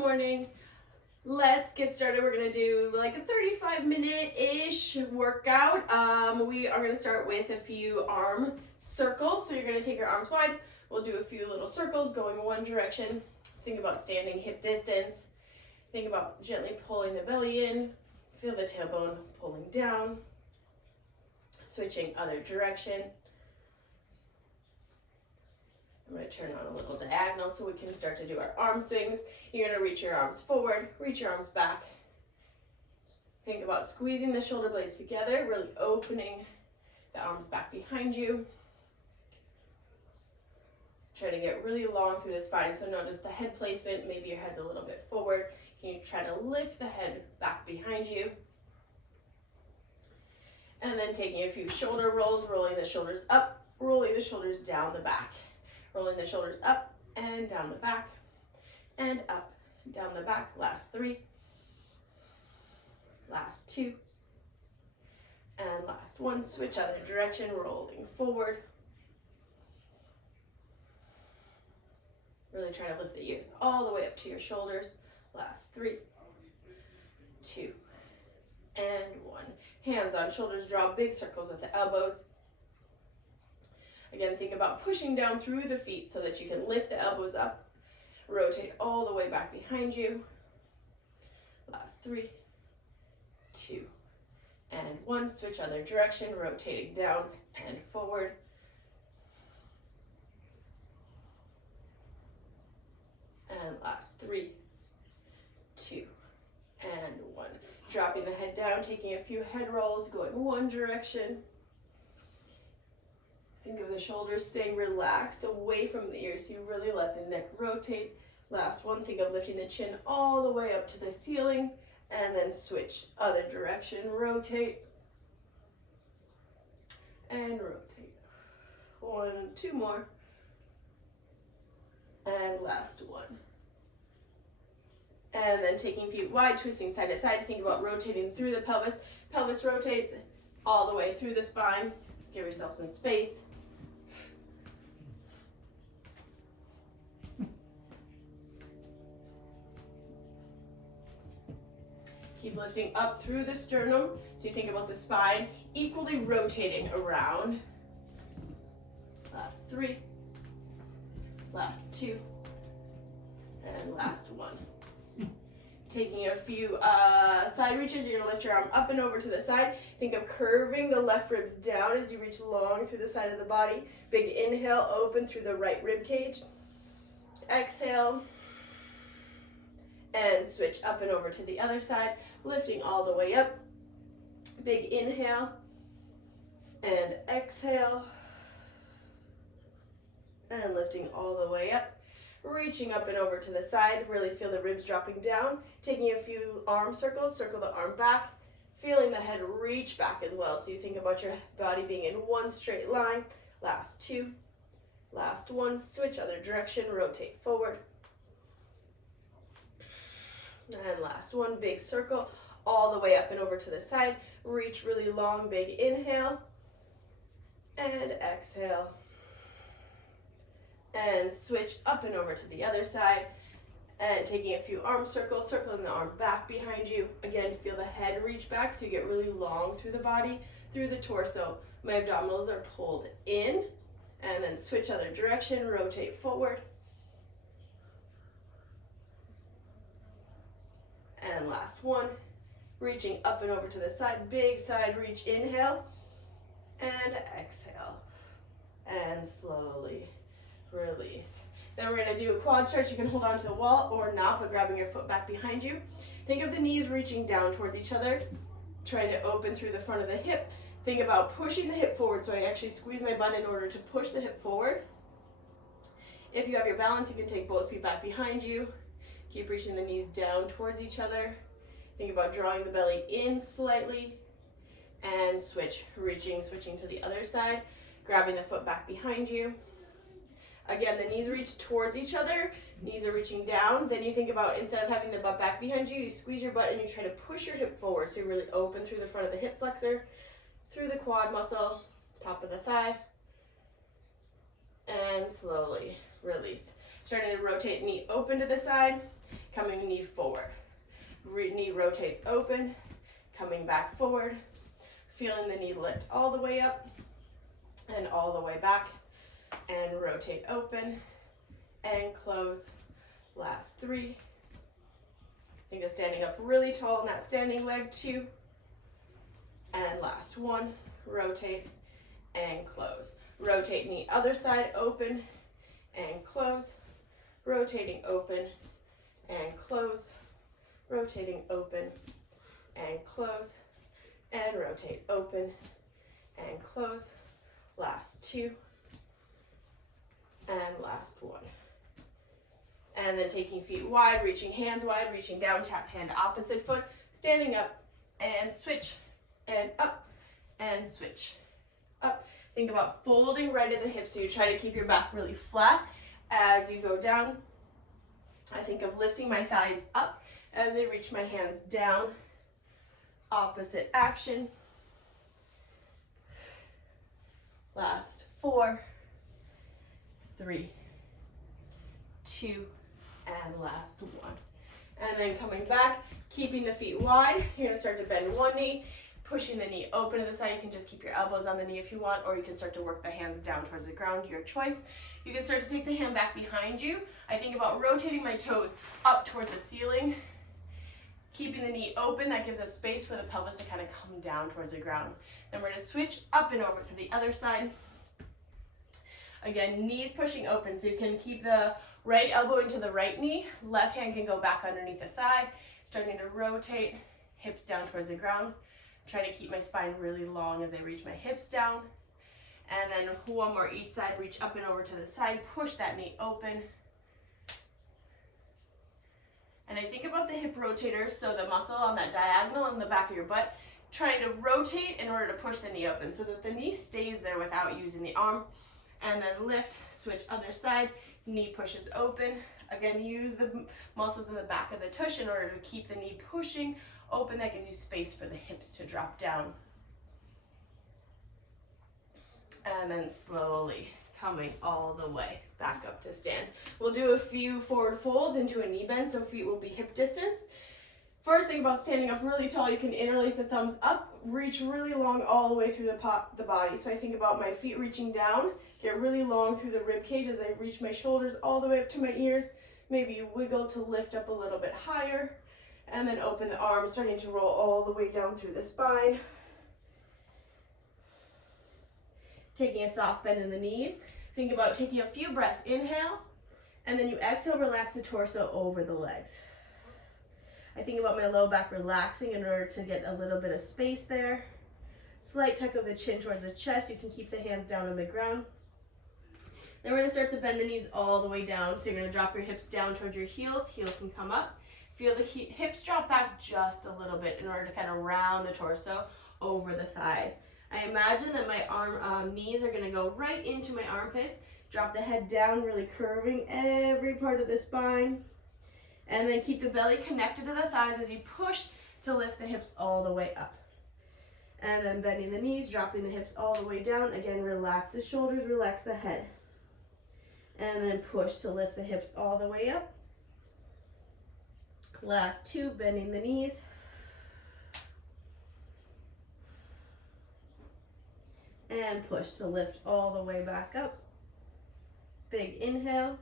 morning. Let's get started. We're gonna do like a 35-minute-ish workout. We are gonna start with a few arm circles. So you're gonna take your arms wide. We'll do a few little circles going one direction. Think about standing hip distance. Think about gently pulling the belly in. Feel the tailbone pulling down. Switching other direction. I'm going to turn on a little diagonal so we can start to do our arm swings. You're going to reach your arms forward, reach your arms back. Think about squeezing the shoulder blades together, really opening the arms back behind you. Try to get really long through the spine, so notice the head placement. Maybe your head's a little bit forward. Can you try to lift the head back behind you? And then taking a few shoulder rolls, rolling the shoulders up, rolling the shoulders down the back. Rolling the shoulders up and down the back, and up, down the back. Last 3, last 2, and last 1. Switch other direction, rolling forward. Really try to lift the ears all the way up to your shoulders. Last 3, 2, and 1. Hands on shoulders, draw big circles with the elbows. Again, think about pushing down through the feet so that you can lift the elbows up. Rotate all the way back behind you. Last 3, 2, and 1. Switch other direction, rotating down and forward. And last 3, 2, and 1. Dropping the head down, taking a few head rolls, going one direction. Think of the shoulders staying relaxed away from the ears so you really let the neck rotate. Last 1, think of lifting the chin all the way up to the ceiling and then switch other direction, rotate and rotate. 1, 2 more. And last 1. And then taking feet wide, twisting side to side. Think about rotating through the pelvis. Pelvis rotates all the way through the spine. Give yourself some space. Keep lifting up through the sternum. So you think about the spine equally rotating around. Last 3, last 2, and last 1. Taking a few side reaches, you're gonna lift your arm up and over to the side. Think of curving the left ribs down as you reach long through the side of the body. Big inhale, open through the right rib cage. Exhale, and switch up and over to the other side, lifting all the way up. Big inhale, and exhale, and lifting all the way up. Reaching up and over to the side, really feel the ribs dropping down. Taking a few arm circles, circle the arm back, feeling the head reach back as well. So you think about your body being in one straight line. Last 2, last 1, switch other direction, rotate forward. And last 1, big circle, all the way up and over to the side. Reach really long, big inhale, and exhale. And switch up and over to the other side. And taking a few arm circles, circling the arm back behind you. Again, feel the head reach back so you get really long through the body, through the torso. My abdominals are pulled in. And then switch other direction, rotate forward. And last 1, reaching up and over to the side, big side reach, inhale, and exhale. And slowly release. Then we're gonna do a quad stretch. You can hold on to the wall or not, but grabbing your foot back behind you. Think of the knees reaching down towards each other, trying to open through the front of the hip. Think about pushing the hip forward, so I actually squeeze my butt in order to push the hip forward. If you have your balance, you can take both feet back behind you. Keep reaching the knees down towards each other. Think about drawing the belly in slightly, and switching to the other side, grabbing the foot back behind you. Again, the knees reach towards each other, knees are reaching down. Then you think about, instead of having the butt back behind you, you squeeze your butt and you try to push your hip forward. So you really open through the front of the hip flexor, through the quad muscle, top of the thigh, and slowly release. Starting to rotate knee open to the side. coming knee forward. Knee rotates open, coming back forward, feeling the knee lift all the way up and all the way back, and rotate open and close. Last 3. Think of standing up really tall in that standing leg, 2. And last 1, rotate and close. Rotate knee other side, open and close. Rotating open and close. Rotating open and close. And rotate open and close. Last 2. And last 1. And then taking feet wide, reaching hands wide, reaching down, tap hand opposite foot, standing up and switch and up and switch up. Think about folding right at the hips, so you try to keep your back really flat as you go down. I think of lifting my thighs up as I reach my hands down. Opposite action. Last 4, 3, 2, and last 1. And then coming back, keeping the feet wide. You're gonna start to bend one knee, pushing the knee open to the side. You can just keep your elbows on the knee if you want, or you can start to work the hands down towards the ground, your choice. You can start to take the hand back behind you. I think about rotating my toes up towards the ceiling, keeping the knee open. That gives us space for the pelvis to kind of come down towards the ground. Then we're gonna switch up and over to the other side. Again, knees pushing open, so you can keep the right elbow into the right knee. Left hand can go back underneath the thigh. Starting to rotate, hips down towards the ground. Try to keep my spine really long as I reach my hips down. And then 1 more each side, reach up and over to the side, push that knee open. And I think about the hip rotators, so the muscle on that diagonal in the back of your butt, trying to rotate in order to push the knee open so that the knee stays there without using the arm. And then lift, switch other side, knee pushes open. Again, use the muscles in the back of the tush in order to keep the knee pushing open. That gives you space for the hips to drop down. And then slowly coming all the way back up to stand. We'll do a few forward folds into a knee bend, so feet will be hip distance. First thing about standing up really tall, you can interlace the thumbs up, reach really long all the way through the body. So I think about my feet reaching down, get really long through the rib cage as I reach my shoulders all the way up to my ears. Maybe you wiggle to lift up a little bit higher, and then open the arms, starting to roll all the way down through the spine. Taking a soft bend in the knees. Think about taking a few breaths. Inhale, and then you exhale, relax the torso over the legs. I think about my low back relaxing in order to get a little bit of space there. Slight tuck of the chin towards the chest. You can keep the hands down on the ground. Then we're going to start to bend the knees all the way down. So you're going to drop your hips down towards your heels. Heels can come up. Feel the hips drop back just a little bit in order to kind of round the torso over the thighs. I imagine that my knees are going to go right into my armpits. Drop the head down, really curving every part of the spine. And then keep the belly connected to the thighs as you push to lift the hips all the way up. And then bending the knees, dropping the hips all the way down. Again, relax the shoulders, relax the head. And then push to lift the hips all the way up. Last 2, bending the knees. And push to lift all the way back up. Big inhale.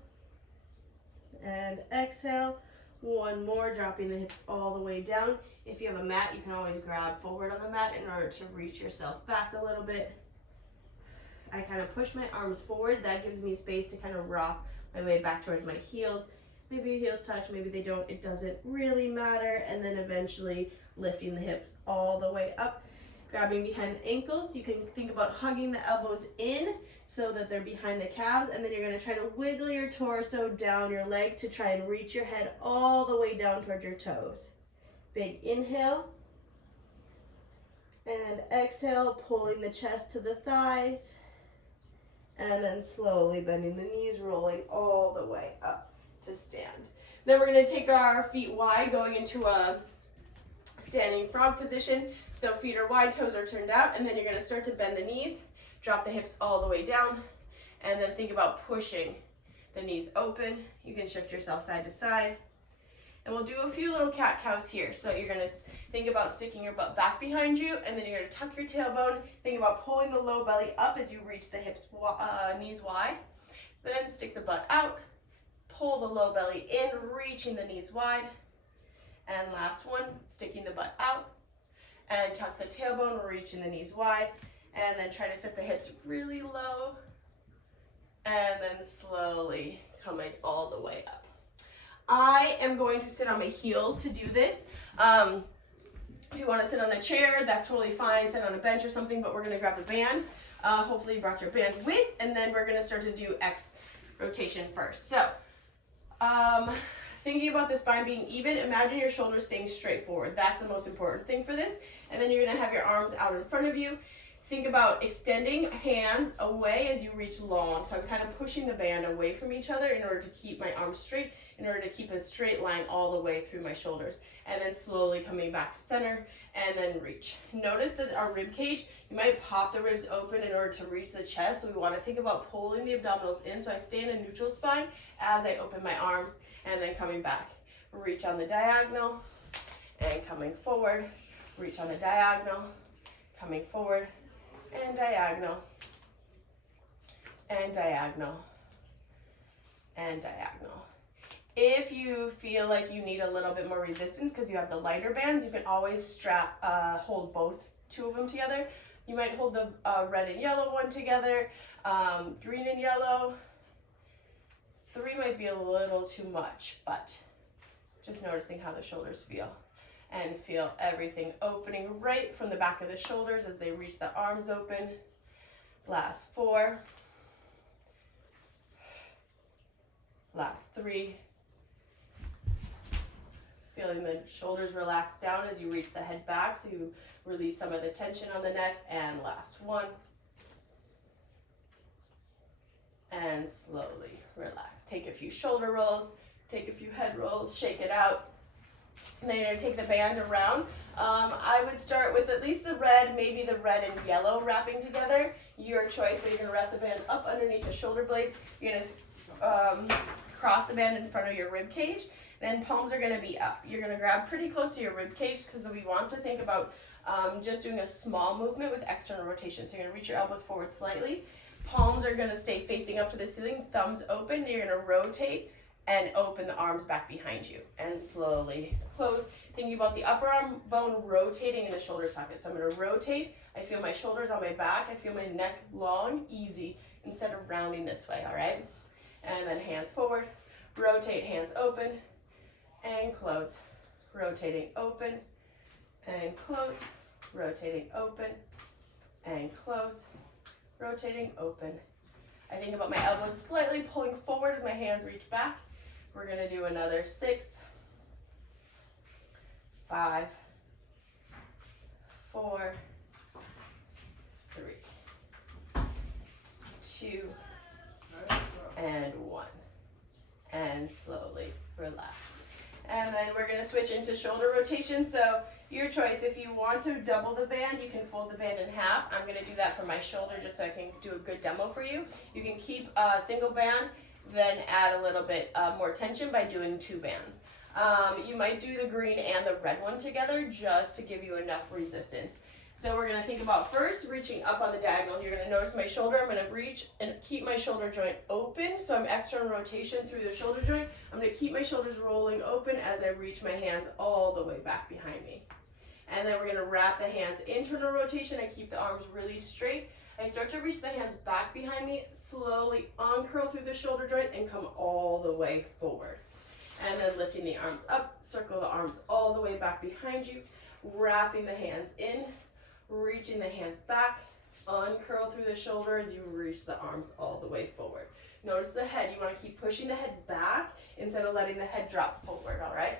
And exhale. 1 more, dropping the hips all the way down. If you have a mat, you can always grab forward on the mat in order to reach yourself back a little bit. I kind of push my arms forward. That gives me space to kind of rock my way back towards my heels. Maybe your heels touch, maybe they don't. It doesn't really matter. And then eventually lifting the hips all the way up. Grabbing behind the ankles. You can think about hugging the elbows in so that they're behind the calves. And then you're going to try to wiggle your torso down your legs to try and reach your head all the way down towards your toes. Big inhale. And exhale, pulling the chest to the thighs. And then slowly bending the knees, rolling all the way up to stand. Then we're going to take our feet wide, going into a standing frog position. So feet are wide, toes are turned out, and then you're going to start to bend the knees, drop the hips all the way down, and then think about pushing the knees open. You can shift yourself side to side. And we'll do a few little cat-cows here. So you're gonna think about sticking your butt back behind you, and then you're gonna tuck your tailbone. Think about pulling the low belly up as you reach the hips, knees wide. Then stick the butt out, pull the low belly in, reaching the knees wide. And last one, sticking the butt out, and tuck the tailbone, reaching the knees wide. And then try to sit the hips really low, and then slowly coming all the way up. I am going to sit on my heels to do this. If you want to sit on a chair, that's totally fine. Sit on a bench or something, but we're going to grab a band. Hopefully you brought your band with, and then we're going to start to do X rotation first. So, thinking about the spine being even, imagine your shoulders staying straight forward. That's the most important thing for this. And then you're going to have your arms out in front of you. Think about extending hands away as you reach long. So I'm kind of pushing the band away from each other in order to keep my arms straight, in order to keep a straight line all the way through my shoulders. And then slowly coming back to center and then reach. Notice that our rib cage, you might pop the ribs open in order to reach the chest. So we want to think about pulling the abdominals in. So I stay in a neutral spine as I open my arms and then coming back. Reach on the diagonal and coming forward. Reach on the diagonal, coming forward. And diagonal, and diagonal, and diagonal. If you feel like you need a little bit more resistance because you have the lighter bands, you can always hold two of them together. You might hold the red and yellow one together, green and yellow. 3 might be a little too much, but just noticing how the shoulders feel. And feel everything opening right from the back of the shoulders as they reach the arms open. Last 4. Last 3. Feeling the shoulders relax down as you reach the head back, so you release some of the tension on the neck. And last 1. And slowly relax. Take a few shoulder rolls, take a few head rolls, shake it out. And then you're going to take the band around. I would start with at least the red, maybe the red and yellow wrapping together. Your choice, but you're going to wrap the band up underneath the shoulder blades. You're going to cross the band in front of your rib cage. Then palms are going to be up. You're going to grab pretty close to your rib cage because we want to think about just doing a small movement with external rotation. So you're going to reach your elbows forward slightly. Palms are going to stay facing up to the ceiling, thumbs open. You're going to rotate and open the arms back behind you and slowly close. Thinking about the upper arm bone rotating in the shoulder socket. So I'm going to rotate. I feel my shoulders on my back. I feel my neck long, easy, instead of rounding this way, all right? And then hands forward, rotate, hands open, and close. Rotating open, and close. Rotating open, and close. Rotating open. I think about my elbows slightly pulling forward as my hands reach back. We're going to do another 6, 5, 4, 3, 2, and 1. And slowly relax. And then we're going to switch into shoulder rotation. So your choice, if you want to double the band, you can fold the band in half. I'm going to do that for my shoulder just so I can do a good demo for you. You can keep a single band, then add a little bit more tension by doing 2 bands. You might do the green and the red one together just to give you enough resistance. So we're going to think about first reaching up on the diagonal. You're going to notice my shoulder. I'm going to reach and keep my shoulder joint open. So I'm external rotation through the shoulder joint. I'm going to keep my shoulders rolling open as I reach my hands all the way back behind me. And then we're going to wrap the hands internal rotation and keep the arms really straight. I start to reach the hands back behind me, slowly uncurl through the shoulder joint and come all the way forward. And then lifting the arms up, circle the arms all the way back behind you, wrapping the hands in, reaching the hands back, uncurl through the shoulder as you reach the arms all the way forward. Notice the head. You want to keep pushing the head back instead of letting the head drop forward, all right?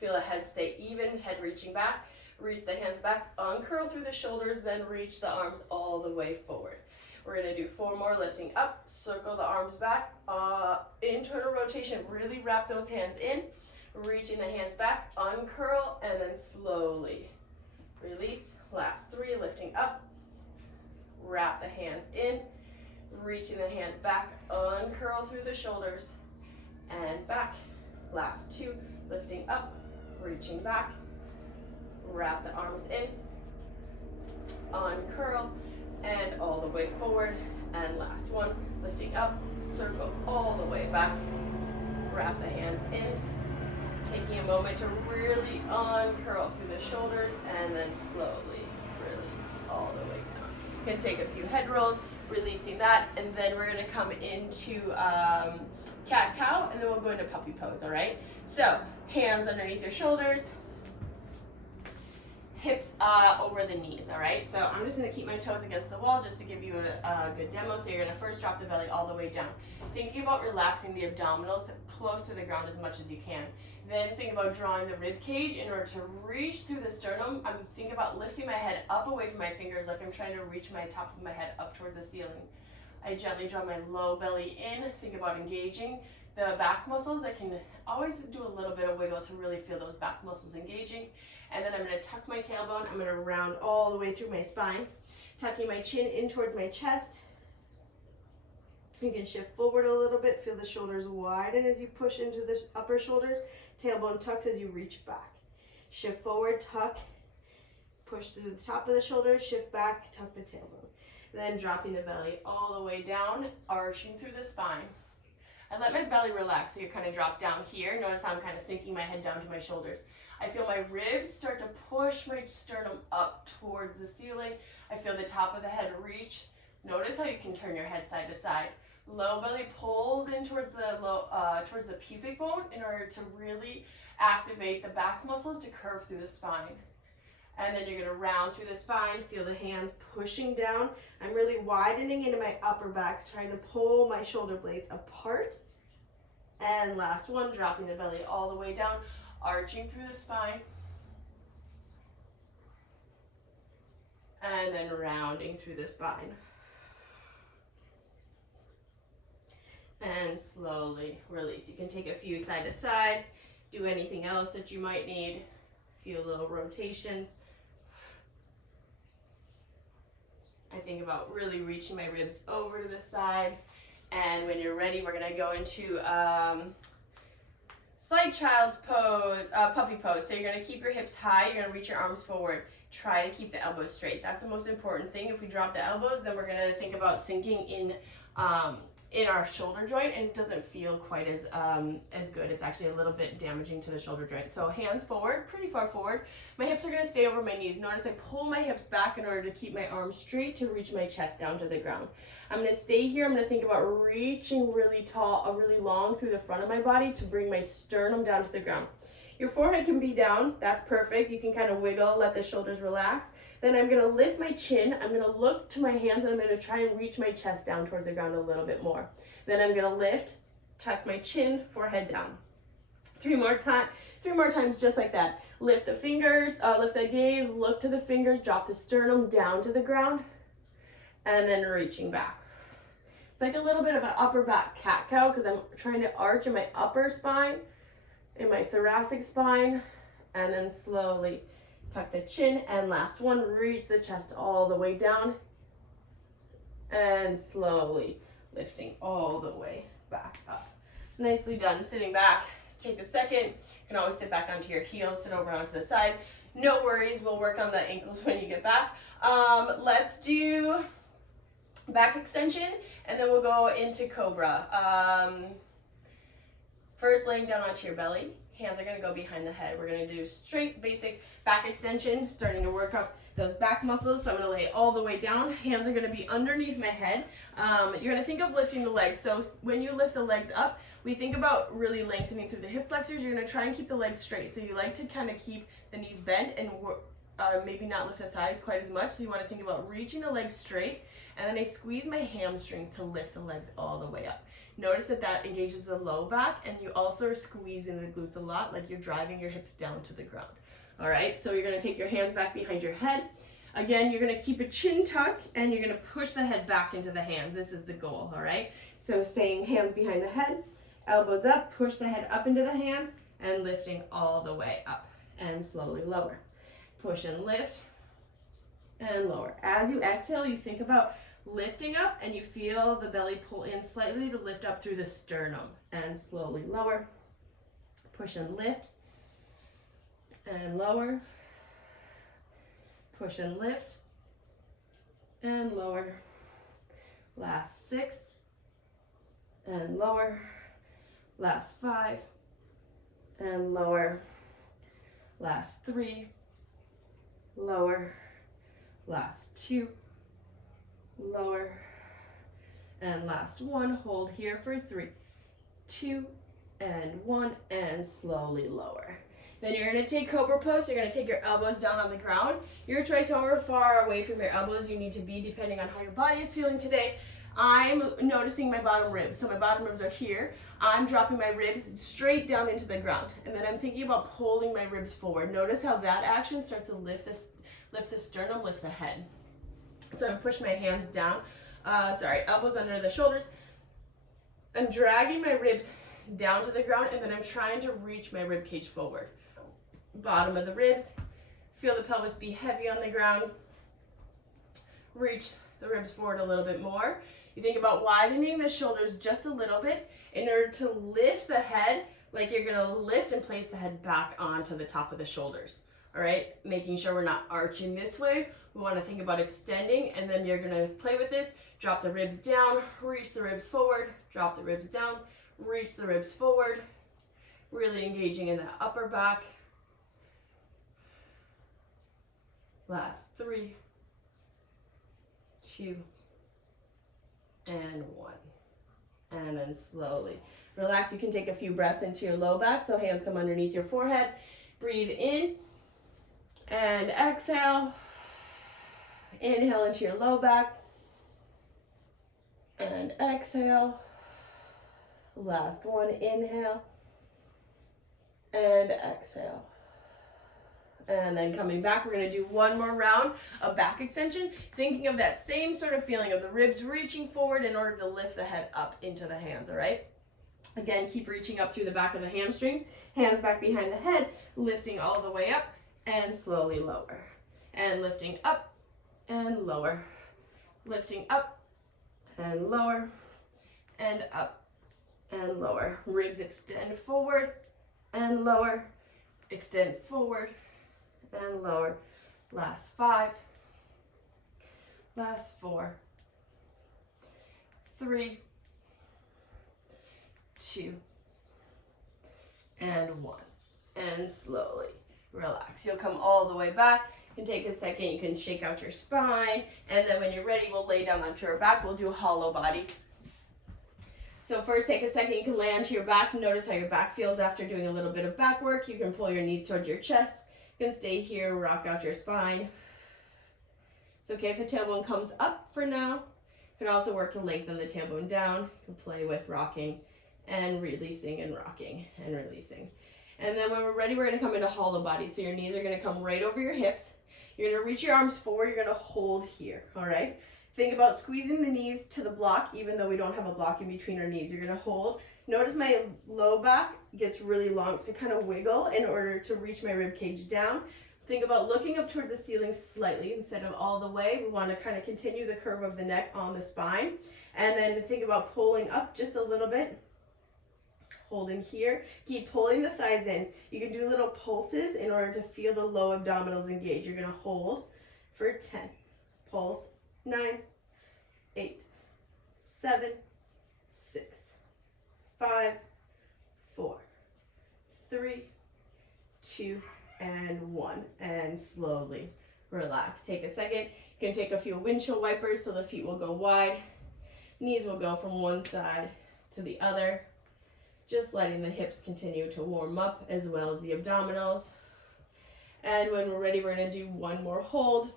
Feel the head stay even, head reaching back. Reach the hands back, uncurl through the shoulders, then reach the arms all the way forward. We're going to do 4 more, lifting up, circle the arms back, internal rotation, really wrap those hands in, reaching the hands back, uncurl, and then slowly release. Last 3, lifting up, wrap the hands in, reaching the hands back, uncurl through the shoulders, and back. Last two, lifting up, reaching back, wrap the arms in, uncurl, and all the way forward. And last one, lifting up, circle all the way back, wrap the hands in, taking a moment to really uncurl through the shoulders, and then slowly release all the way down. You can take a few head rolls, releasing that, and then we're gonna come into cat-cow, and then we'll go into puppy pose, all right? So, hands underneath your shoulders, hips over the knees, all right? So I'm just gonna keep my toes against the wall just to give you a good demo. So you're gonna first drop the belly all the way down. Thinking about relaxing the abdominals close to the ground as much as you can. Then think about drawing the rib cage in order to reach through the sternum. I'm thinking about lifting my head up away from my fingers like I'm trying to reach my top of my head up towards the ceiling. I gently draw my low belly in. Think about engaging the back muscles. I can always do a little bit of wiggle to really feel those back muscles engaging. And then I'm going to tuck my tailbone. I'm going to round all the way through my spine, tucking my chin in towards my chest. You can shift forward a little bit. Feel the shoulders widen as you push into the upper shoulders. Tailbone tucks as you reach back. Shift forward, tuck, push through the top of the shoulders, shift back, tuck the tailbone. Then dropping the belly all the way down, arching through the spine. I let my belly relax, so you kind of drop down here. Notice how I'm kind of sinking my head down to my shoulders. I feel my ribs start to push my sternum up towards the ceiling. I feel the top of the head reach. Notice how you can turn your head side to side. Low belly pulls in towards the pubic bone in order to really activate the back muscles to curve through the spine. And then you're going to round through the spine, feel the hands pushing down. I'm really widening into my upper back, trying to pull my shoulder blades apart. And last one, dropping the belly all the way down, arching through the spine. And then rounding through the spine. And slowly release. You can take a few side to side, do anything else that you might need. Feel little rotations. I think about really reaching my ribs over to the side. And when you're ready, we're gonna go into slight child's pose, puppy pose. So you're gonna keep your hips high, you're gonna reach your arms forward. Try to keep the elbows straight. That's the most important thing. If we drop the elbows, then we're gonna think about sinking in our shoulder joint, and it doesn't feel quite as good. It's actually a little bit damaging to the shoulder joint. So hands forward, pretty far forward. My hips are gonna stay over my knees. Notice I pull my hips back in order to keep my arms straight to reach my chest down to the ground. I'm gonna stay here. I'm gonna think about reaching really tall, really long through the front of my body to bring my sternum down to the ground. Your forehead can be down, that's perfect. You can kind of wiggle, let the shoulders relax. Then I'm gonna lift my chin, I'm gonna look to my hands, and I'm gonna try and reach my chest down towards the ground a little bit more. Then I'm gonna lift, tuck my chin, forehead down. Three more times just like that. Lift the fingers, lift the gaze, look to the fingers, drop the sternum down to the ground, and then reaching back. It's like a little bit of an upper back cat-cow because I'm trying to arch in my upper spine, in my thoracic spine, and then slowly tuck the chin, and last one, reach the chest all the way down, and slowly lifting all the way back up. Nicely done. Sitting back, take a second. You can always sit back onto your heels, sit over onto the side. No worries, we'll work on the ankles when you get back. Let's do back extension, and then we'll go into cobra. First, laying down onto your belly. Hands are gonna go behind the head. We're gonna do straight, basic back extension, starting to work up those back muscles. So I'm gonna lay all the way down. Hands are gonna be underneath my head. You're gonna think of lifting the legs. So when you lift the legs up, we think about really lengthening through the hip flexors. You're gonna try and keep the legs straight. So you like to kind of keep the knees bent and maybe not lift the thighs quite as much. So you wanna think about reaching the legs straight, and then I squeeze my hamstrings to lift the legs all the way up. Notice that engages the low back, and you also are squeezing the glutes a lot, like you're driving your hips down to the ground. All right, so you're gonna take your hands back behind your head. Again, you're gonna keep a chin tuck, and you're gonna push the head back into the hands. This is the goal, all right? So staying hands behind the head, elbows up, push the head up into the hands, and lifting all the way up, and slowly lower. Push and lift, and lower. As you exhale, you think about lifting up, and you feel the belly pull in slightly to lift up through the sternum, and slowly lower. Push and lift. And lower. Push and lift. And lower. Last 6. And lower. Last 5. And lower. Last 3. Lower. Last 2. Lower. And last 1. Hold here for 3, 2, and 1, and slowly lower. Then you're going to take Cobra Pose. You're going to take your elbows down on the ground. Your choice, however far away from your elbows you need to be depending on how your body is feeling today. I'm noticing my bottom ribs. So my bottom ribs are here. I'm dropping my ribs straight down into the ground. And then I'm thinking about pulling my ribs forward. Notice how that action starts to lift the sternum, lift the head. So I'm going to push my hands down. Elbows under the shoulders. I'm dragging my ribs down to the ground, and then I'm trying to reach my rib cage forward. Bottom of the ribs. Feel the pelvis be heavy on the ground. Reach the ribs forward a little bit more. You think about widening the shoulders just a little bit in order to lift the head, like you're gonna lift and place the head back onto the top of the shoulders. All right, making sure we're not arching this way. We wanna think about extending, and then you're gonna play with this. Drop the ribs down, reach the ribs forward, drop the ribs down, reach the ribs forward. Really engaging in the upper back. Last 3, 2, and 1. And then slowly relax. You can take a few breaths into your low back, so hands come underneath your forehead. Breathe in and exhale. Inhale into your low back and exhale. Last one, inhale and exhale. And then coming back, we're going to do one more round of back extension, thinking of that same sort of feeling of the ribs reaching forward in order to lift the head up into the hands, all right? Again, keep reaching up through the back of the hamstrings, hands back behind the head, lifting all the way up and slowly lower. And lifting up and lower. Lifting up and lower and up and lower. Ribs extend forward and lower, extend forward and lower. Last 5, last 4, 3, 2, and 1. And slowly relax. You'll come all the way back. You can take a second, you can shake out your spine, and then when you're ready, we'll lay down onto our back. We'll do a hollow body. So first, take a second, you can lay onto your back. Notice how your back feels after doing a little bit of back work. You can pull your knees towards your chest. You can stay here, rock out your spine. It's okay if the tailbone comes up for now. You can also work to lengthen the tailbone down. You can play with rocking and releasing and rocking and releasing. And then when we're ready, we're going to come into hollow body. So your knees are going to come right over your hips. You're going to reach your arms forward. You're going to hold here, all right? Think about squeezing the knees to the block, even though we don't have a block in between our knees. You're going to hold. Notice my low back gets really long, so I kind of wiggle in order to reach my rib cage down. Think about looking up towards the ceiling slightly instead of all the way. We want to kind of continue the curve of the neck on the spine. And then think about pulling up just a little bit. Holding here. Keep pulling the thighs in. You can do little pulses in order to feel the low abdominals engage. You're going to hold for 10. Pulse. 9, 8, 7, 6, 5, 4, 3, 2, and 1. And slowly relax. Take a second. You can take a few windshield wipers so the feet will go wide. Knees will go from one side to the other. Just letting the hips continue to warm up as well as the abdominals. And when we're ready, we're going to do one more hold.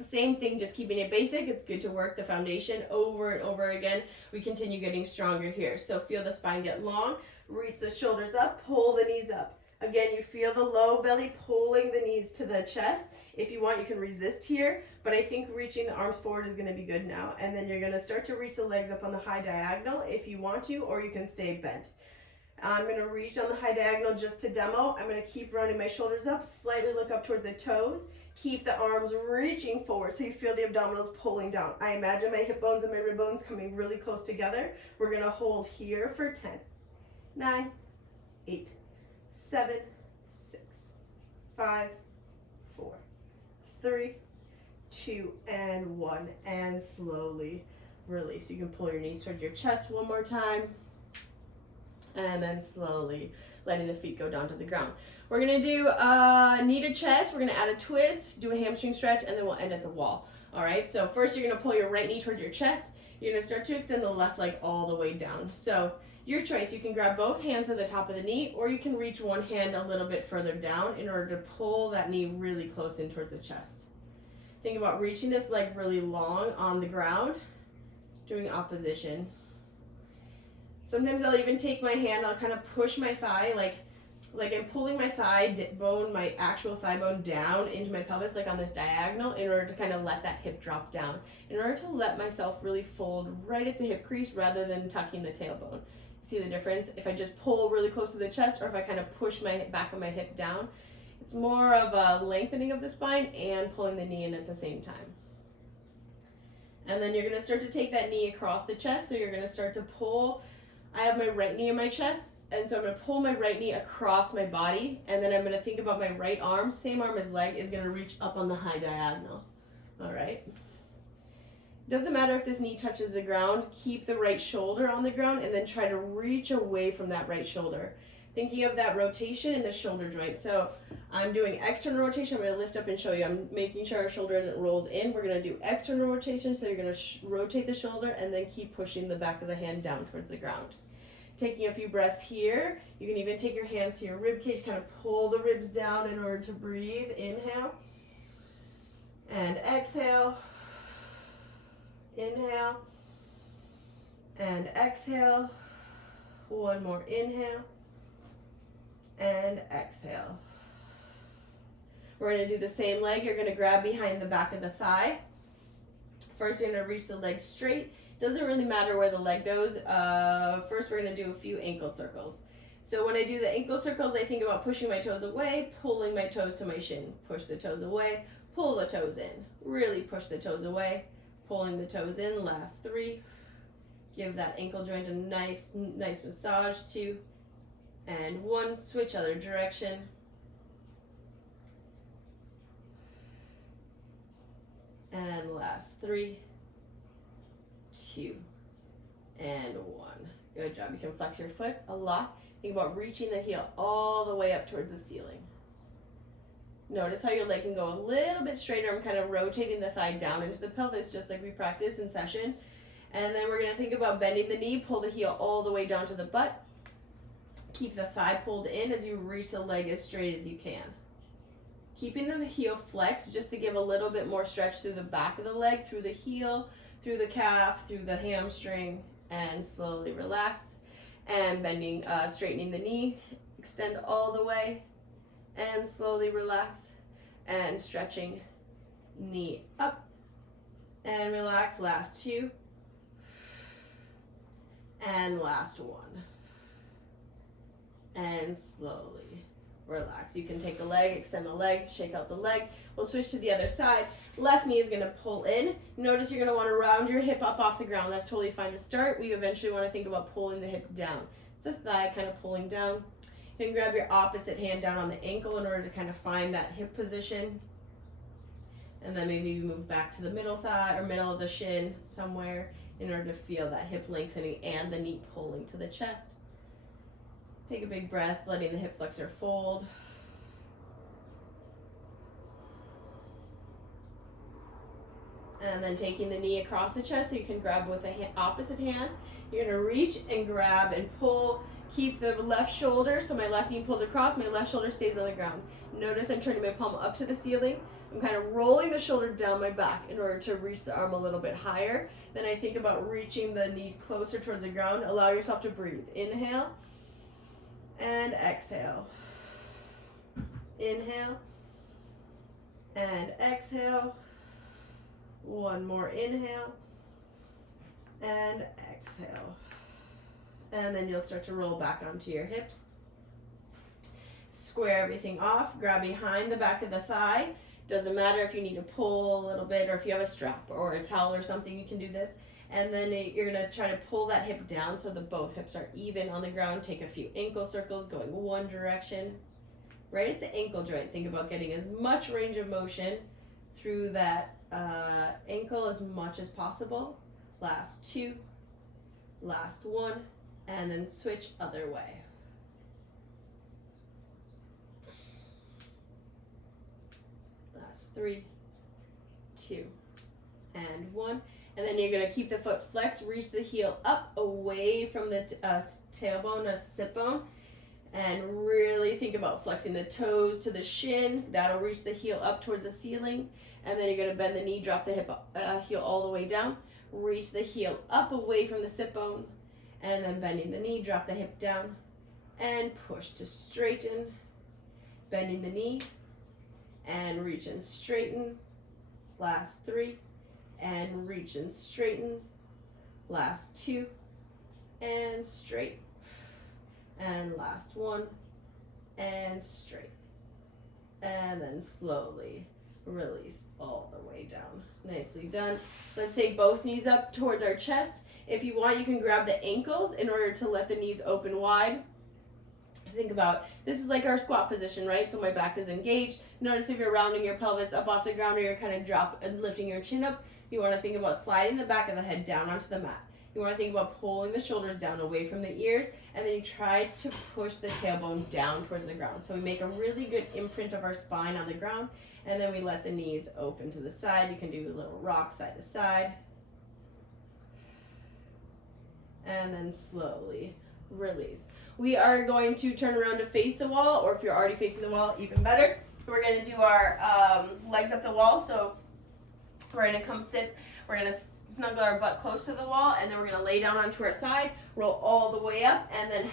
Same thing, just keeping it basic. It's good to work the foundation over and over again. We continue getting stronger here. So feel the spine get long. Reach the shoulders up, pull the knees up. Again, you feel the low belly pulling the knees to the chest. If you want, you can resist here, but I think reaching the arms forward is going to be good now. And then you're going to start to reach the legs up on the high diagonal if you want to, or you can stay bent. I'm going to reach on the high diagonal just to demo. I'm going to keep rounding my shoulders up, slightly look up towards the toes. Keep the arms reaching forward so you feel the abdominals pulling down. I imagine my hip bones and my rib bones coming really close together. We're going to hold here for 10, 9, 8, 7, 6, 5, 4, 3, 2, and 1. And slowly release. You can pull your knees toward your chest one more time. And then slowly letting the feet go down to the ground. We're gonna do knee to chest. We're gonna add a twist, do a hamstring stretch, and then we'll end at the wall. All right, so first you're gonna pull your right knee towards your chest. You're gonna start to extend the left leg all the way down. So your choice, you can grab both hands to the top of the knee, or you can reach one hand a little bit further down in order to pull that knee really close in towards the chest. Think about reaching this leg really long on the ground, doing opposition. Sometimes I'll even take my hand, I'll kind of push my thigh, like I'm pulling my thigh bone, my actual thigh bone down into my pelvis, like on this diagonal, in order to kind of let that hip drop down, in order to let myself really fold right at the hip crease rather than tucking the tailbone. See the difference? If I just pull really close to the chest, or if I kind of push my back of my hip down, it's more of a lengthening of the spine and pulling the knee in at the same time. And then you're going to start to take that knee across the chest, so you're going to start to pull. I have my right knee in my chest, and so I'm going to pull my right knee across my body, and then I'm going to think about my right arm, same arm as leg, is going to reach up on the high diagonal. All right? Doesn't matter if this knee touches the ground, keep the right shoulder on the ground, and then try to reach away from that right shoulder. Thinking of that rotation in the shoulder joint. So I'm doing external rotation. I'm going to lift up and show you. I'm making sure our shoulder isn't rolled in. We're going to do external rotation, so you're going to rotate the shoulder and then keep pushing the back of the hand down towards the ground. Taking a few breaths here. You can even take your hands to your rib cage, kind of pull the ribs down in order to breathe. Inhale and exhale. Inhale and exhale. One more inhale and exhale. We're going to do the same leg. You're going to grab behind the back of the thigh. First, you're going to reach the leg straight. Doesn't really matter where the leg goes. First, we're going to do a few ankle circles. So when I do the ankle circles, I think about pushing my toes away, pulling my toes to my shin. Push the toes away, pull the toes in. Really push the toes away, pulling the toes in. Last 3. Give that ankle joint a nice massage. 2 and 1. Switch other direction. And last 3, 2, and 1. Good job. You can flex your foot a lot. Think about reaching the heel all the way up towards the ceiling. Notice how your leg can go a little bit straighter. I'm kind of rotating the thigh down into the pelvis, just like we practiced in session. And then we're going to think about bending the knee, pull the heel all the way down to the butt. Keep the thigh pulled in as you reach the leg as straight as you can. Keeping the heel flexed just to give a little bit more stretch through the back of the leg, through the heel, through the calf, through the hamstring, and slowly relax. And bending, straightening the knee, extend all the way, and slowly relax, and stretching, knee up, and relax. Last 2, and last 1, and slowly relax. You can take the leg, extend the leg, shake out the leg. We'll switch to the other side. Left knee is going to pull in. Notice you're going to want to round your hip up off the ground. That's totally fine to start. We eventually want to think about pulling the hip down. It's the thigh kind of pulling down. You can grab your opposite hand down on the ankle in order to kind of find that hip position. And then maybe you move back to the middle thigh or middle of the shin somewhere in order to feel that hip lengthening and the knee pulling to the chest. Take a big breath, letting the hip flexor fold. And then taking the knee across the chest, so you can grab with the opposite hand. You're going to reach and grab and pull. Keep the left shoulder, so my left knee pulls across, my left shoulder stays on the ground. Notice I'm turning my palm up to the ceiling. I'm kind of rolling the shoulder down my back in order to reach the arm a little bit higher. Then I think about reaching the knee closer towards the ground. Allow yourself to breathe. Inhale and exhale. Inhale and exhale. One more inhale and exhale. And then you'll start to roll back onto your hips. Square everything off. Grab behind the back of the thigh. Doesn't matter if you need to pull a little bit or if you have a strap or a towel or something, you can do this. And then you're gonna try to pull that hip down so that both hips are even on the ground. Take a few ankle circles going one direction. Right at the ankle joint, think about getting as much range of motion through that ankle as much as possible. Last two, last one, and then switch other way. Last 3, 2, and 1. And then you're going to keep the foot flexed, reach the heel up away from the tailbone or sit bone, and really think about flexing the toes to the shin. That'll reach the heel up towards the ceiling. And then you're going to bend the knee, drop the hip heel all the way down, reach the heel up away from the sit bone, and then bending the knee, drop the hip down, and push to straighten, bending the knee, and reach and straighten. Last 3, and reach and straighten. Last 2, and straight. And last 1, and straight. And then slowly release all the way down. Nicely done. Let's take both knees up towards our chest. If you want, you can grab the ankles in order to let the knees open wide. Think about, this is like our squat position, right? So my back is engaged. Notice if you're rounding your pelvis up off the ground or you're kind of lifting your chin up, you want to think about sliding the back of the head down onto the mat. You want to think about pulling the shoulders down away from the ears, and then you try to push the tailbone down towards the ground. So we make a really good imprint of our spine on the ground, and then we let the knees open to the side. You can do a little rock side to side. And then slowly release. We are going to turn around to face the wall, or if you're already facing the wall, even better. We're going to do our legs up the wall. So we're going to come sit. We're going to snuggle our butt close to the wall, and then we're going to lay down onto our side, roll all the way up, and then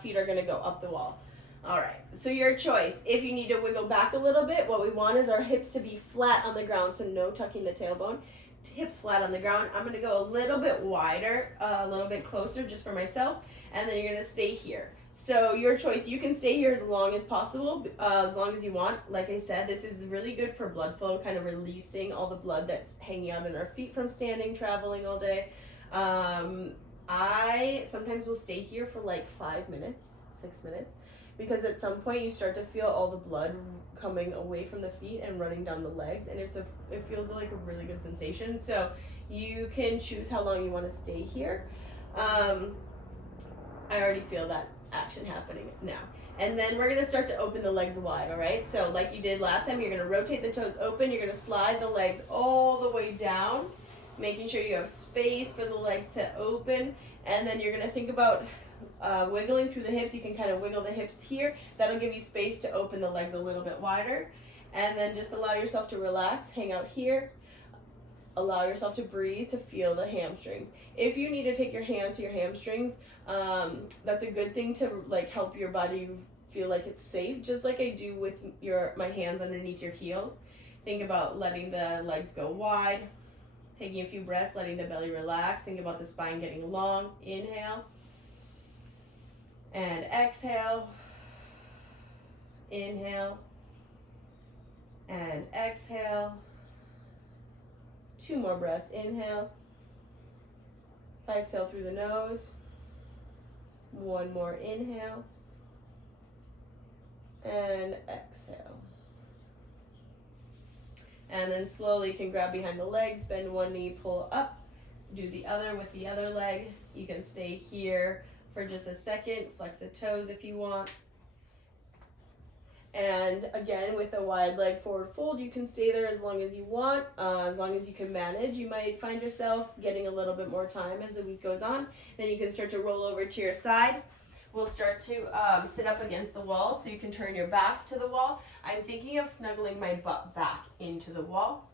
feet are going to go up the wall. All right, so your choice. If you need to wiggle back a little bit, what we want is our hips to be flat on the ground, so no tucking the tailbone. Hips flat on the ground. I'm going to go a little bit wider, a little bit closer just for myself, and then you're going to stay here. So your choice. You can stay here as long as possible, as long as you want. Like I said, this is really good for blood flow, kind of releasing all the blood that's hanging out in our feet from standing, traveling all day. I sometimes will stay here for like 5 minutes, 6 minutes, because at some point you start to feel all the blood coming away from the feet and running down the legs, and it feels like a really good sensation. So you can choose how long you want to stay here. I already feel that action happening now. And then we're going to start to open the legs wide, all right? So like you did last time, you're going to rotate the toes open. You're going to slide the legs all the way down, making sure you have space for the legs to open. And then you're going to think about wiggling through the hips. You can kind of wiggle the hips here. That'll give you space to open the legs a little bit wider. And then just allow yourself to relax, hang out here. Allow yourself to breathe, to feel the hamstrings. If you need to take your hands to your hamstrings, that's a good thing to like help your body feel like it's safe, just like I do with my hands underneath your heels. Think about letting the legs go wide, taking a few breaths, letting the belly relax. Think about the spine getting long. Inhale and exhale. Inhale and exhale. 2 more breaths. Inhale. Exhale through the nose. 1 more inhale. And exhale. And then slowly you can grab behind the legs, bend one knee, pull up. Do the other with the other leg. You can stay here for just a second. Flex the toes if you want. And again, with a wide leg forward fold, you can stay there as long as you want, as long as you can manage. You might find yourself getting a little bit more time as the week goes on. Then you can start to roll over to your side. We'll start to sit up against the wall, so you can turn your back to the wall. I'm thinking of snuggling my butt back into the wall.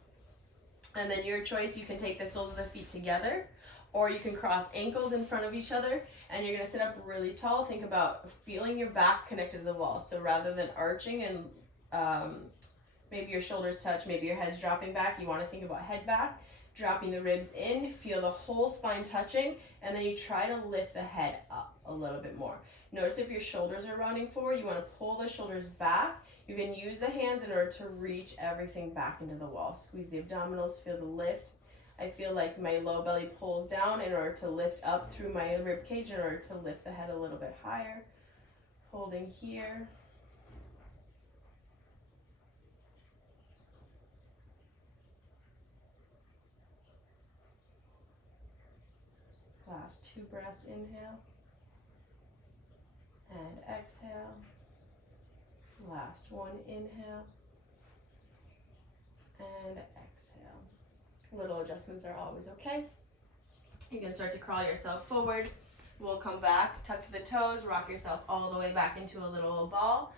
And then your choice, you can take the soles of the feet together, or you can cross ankles in front of each other, and you're going to sit up really tall. Think about feeling your back connected to the wall. So rather than arching and maybe your shoulders touch, maybe your head's dropping back, you want to think about head back, dropping the ribs in, feel the whole spine touching, and then you try to lift the head up a little bit more. Notice if your shoulders are rounding forward, you want to pull the shoulders back. You can use the hands in order to reach everything back into the wall. Squeeze the abdominals, feel the lift I feel like my low belly pulls down in order to lift up through my rib cage, in order to lift the head a little bit higher. Holding here. Last 2 breaths, inhale and exhale. Last 1, inhale and exhale. Little adjustments are always okay. You can start to crawl yourself forward. We'll come back, tuck the toes, rock yourself all the way back into a little ball.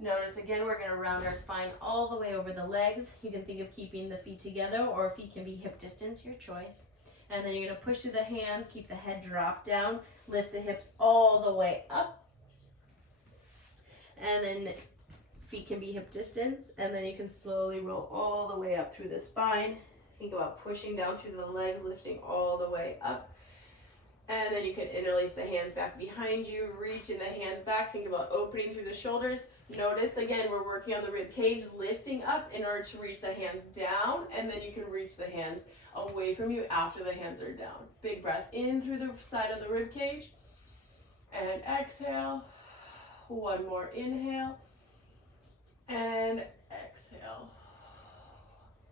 Notice again, we're going to round our spine all the way over the legs. You can think of keeping the feet together, or feet can be hip distance, your choice. And then you're going to push through the hands, keep the head drop down, lift the hips all the way up. And then feet can be hip distance, and then you can slowly roll all the way up through the spine. Think about pushing down through the legs, lifting all the way up. And then you can interlace the hands back behind you, reaching the hands back. Think about opening through the shoulders. Notice, again, we're working on the rib cage, lifting up in order to reach the hands down, and then you can reach the hands away from you after the hands are down. Big breath in through the side of the rib cage, and exhale. 1 more inhale, and exhale,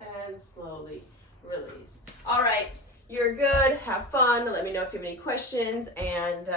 and slowly release. All right. You're good. Have fun. Let me know if you have any questions, and